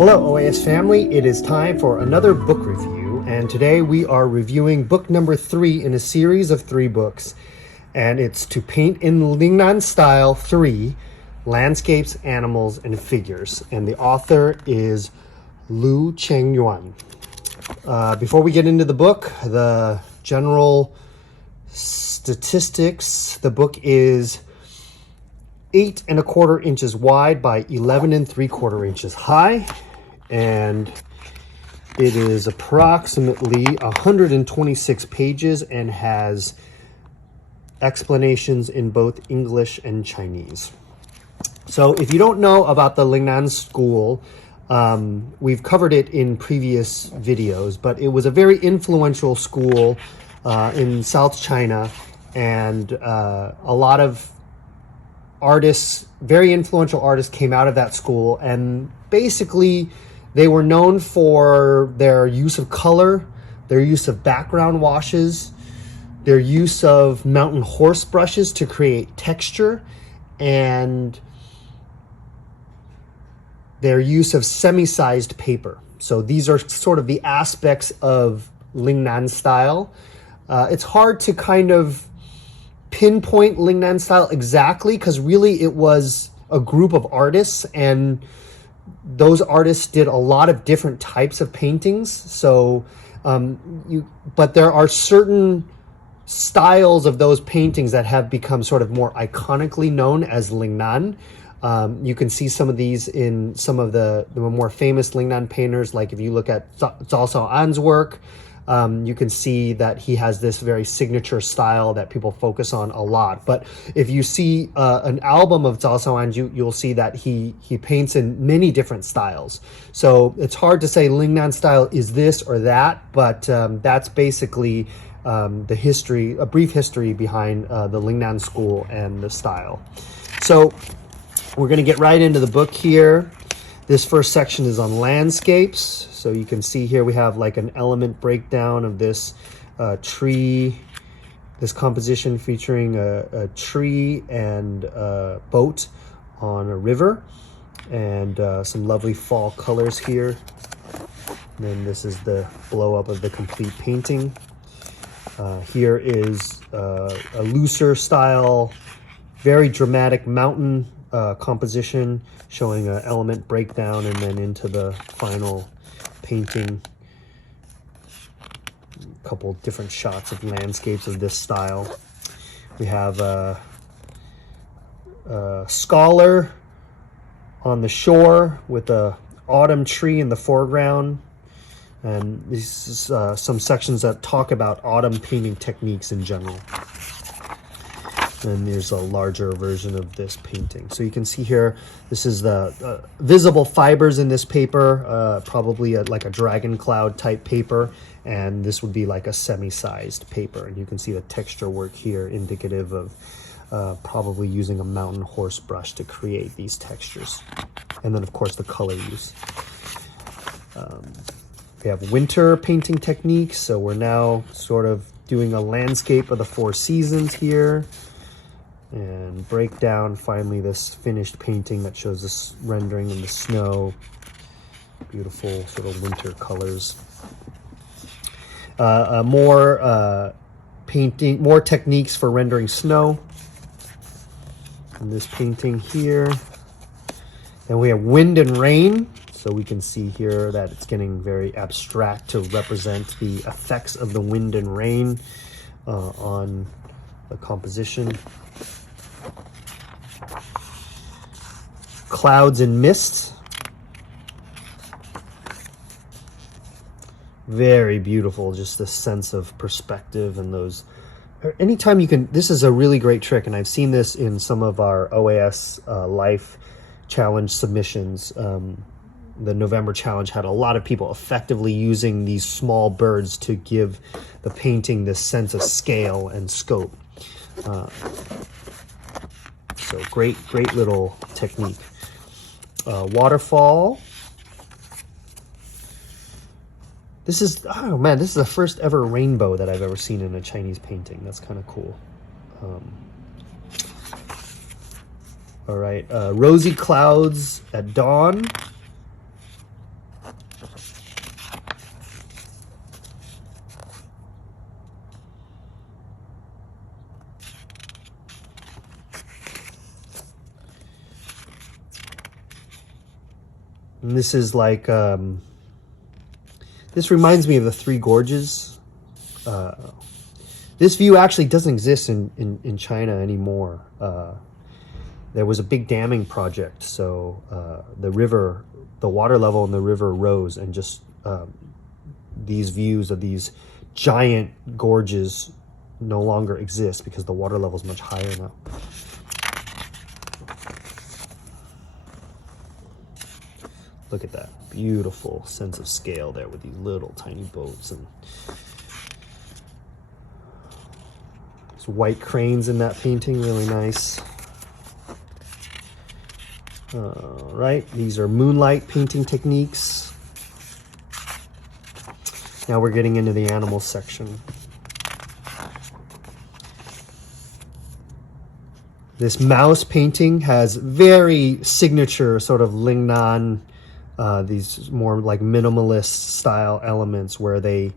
Hello OAS family, it is time for another book review, and today we are reviewing book number 3 in a series of 3 books, and it's To Paint in Ling-nan Style 3, Landscapes, Animals, and Figures, and the author is Lu Cheng-yuan. Before we get into the book, the general statistics, the book is 8 1/4 inches wide by 11 3/4 inches high, and it is approximately 126 pages and has explanations in both English and Chinese. So if you don't know about the Ling-nan School, we've covered it in previous videos, but it was a very influential school in South China, and a lot of artists, very influential artists, came out of that school, and basically they were known for their use of color, their use of background washes, their use of mountain horse brushes to create texture, and their use of semi-sized paper. So these are sort of the aspects of Ling-nan style. It's hard to kind of pinpoint Ling-nan style exactly, because really it was a group of artists, and those artists did a lot of different types of paintings. So but there are certain styles of those paintings that have become sort of more iconically known as Ling-nan. You can see some of these in some of the more famous Ling-nan painters. Like if you look at Zhao Shao'an's work, you can see that he has this very signature style that people focus on a lot. But if you see an album of Zhao Shao'an, you'll see that he paints in many different styles. So it's hard to say Ling-nan style is this or that, but that's basically the history, a brief history behind the Ling-nan school and the style. So we're going to get right into the book here. This first section is on landscapes. So you can see here we have like an element breakdown of this tree, this composition featuring a tree and a boat on a river, and some lovely fall colors here. And then this is the blow up of the complete painting. Here is a looser style, very dramatic mountain composition showing an element breakdown, and then into the final painting, a couple different shots of landscapes of this style. We have a scholar on the shore with a autumn tree in the foreground, and this is some sections that talk about autumn painting techniques in general. And there's a larger version of this painting. So you can see here, this is the visible fibers in this paper, probably like a dragon cloud type paper, and this would be like a semi-sized paper. And you can see the texture work here, indicative of probably using a mountain horse brush to create these textures. And then of course the color use. We have winter painting techniques, so we're now sort of doing a landscape of the 4 seasons here. And break down finally this finished painting that shows this rendering in the snow. Beautiful sort of winter colors. More painting, more techniques for rendering snow in this painting here. Then we have wind and rain. So we can see here that it's getting very abstract to represent the effects of the wind and rain on the composition. Clouds and mists. Very beautiful, just the sense of perspective and those. Anytime you can, this is a really great trick, and I've seen this in some of our OAS Life Challenge submissions. The November Challenge had a lot of people effectively using these small birds to give the painting this sense of scale and scope. So great little technique. Waterfall. This is, oh man, this is the first ever rainbow that I've ever seen in a Chinese painting. That's kind of cool. All right, rosy clouds at dawn. And this is like, this reminds me of the Three Gorges. This view actually doesn't exist in China anymore. There was a big damming project, so the water level in the river rose, and just these views of these giant gorges no longer exist because the water level is much higher now. Look at that beautiful sense of scale there with these little tiny boats, and there's white cranes in that painting, really nice. All right, these are moonlight painting techniques. Now we're getting into the animal section. This mouse painting has very signature sort of Ling-nan, these more like minimalist style elements where they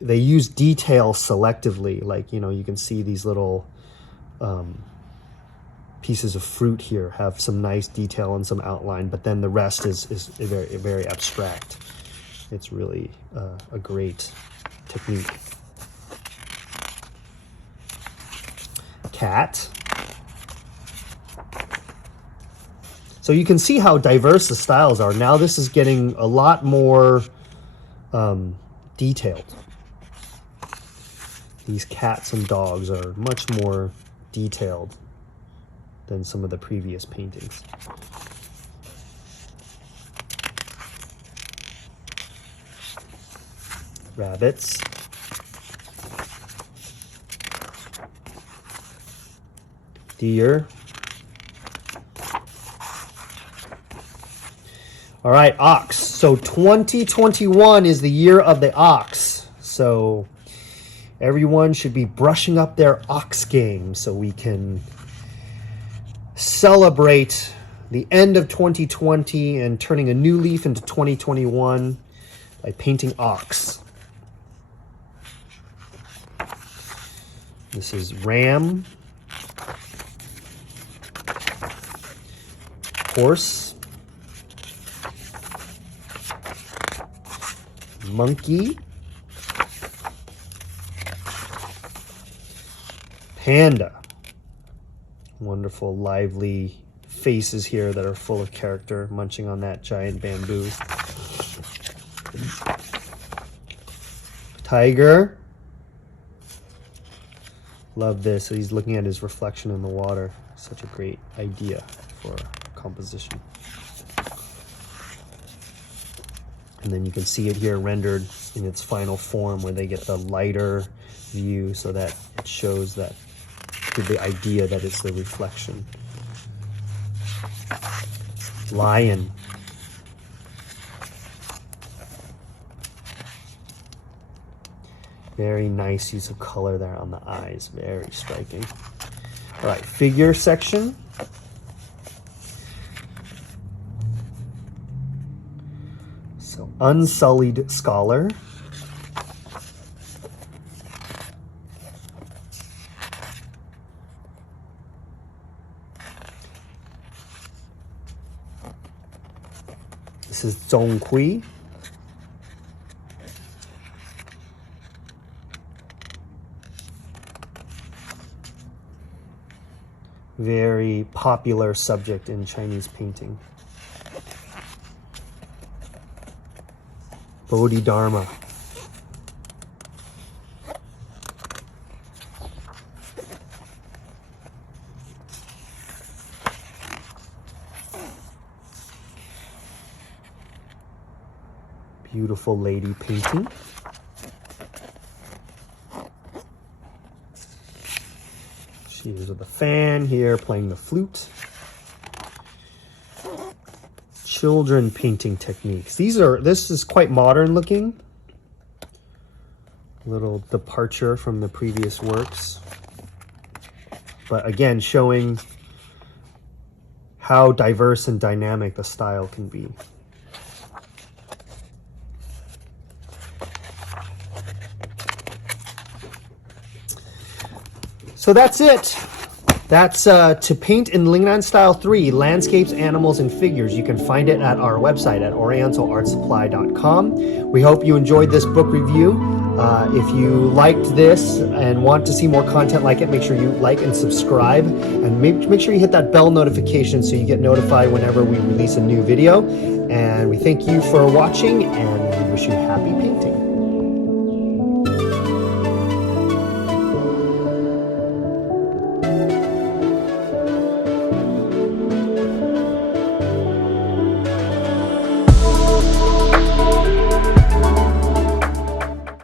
use detail selectively. Like, you know, you can see these little pieces of fruit here have some nice detail and some outline, but then the rest is very, very abstract. It's really a great technique. Cat. So you can see how diverse the styles are. Now this is getting a lot more detailed. These cats and dogs are much more detailed than some of the previous paintings. Rabbits. Deer. All right, ox. So 2021 is the year of the ox. So everyone should be brushing up their ox game so we can celebrate the end of 2020 and turning a new leaf into 2021 by painting ox. This is ram, horse, monkey, panda. Wonderful, lively faces here that are full of character, munching on that giant bamboo. Tiger. Love this. He's looking at his reflection in the water. Such a great idea for composition. And then you can see it here rendered in its final form where they get the lighter view so that it shows that the idea that it's the reflection. Lion. Very nice use of color there on the eyes. Very striking. All right, figure section. So, unsullied scholar. This is Zhonghui. Very popular subject in Chinese painting. Bodhidharma. Beautiful lady painting. She is with a fan here playing the flute. Children painting techniques. This is quite modern looking. Little departure from the previous works. But again, showing how diverse and dynamic the style can be. So that's it. That's To Paint in Ling-nan Style 3, Landscapes, Animals, and Figures. You can find it at our website at orientalartsupply.com. We hope you enjoyed this book review. If you liked this and want to see more content like it, make sure you like and subscribe, and make sure you hit that bell notification so you get notified whenever we release a new video. And we thank you for watching, and we wish you happy painting.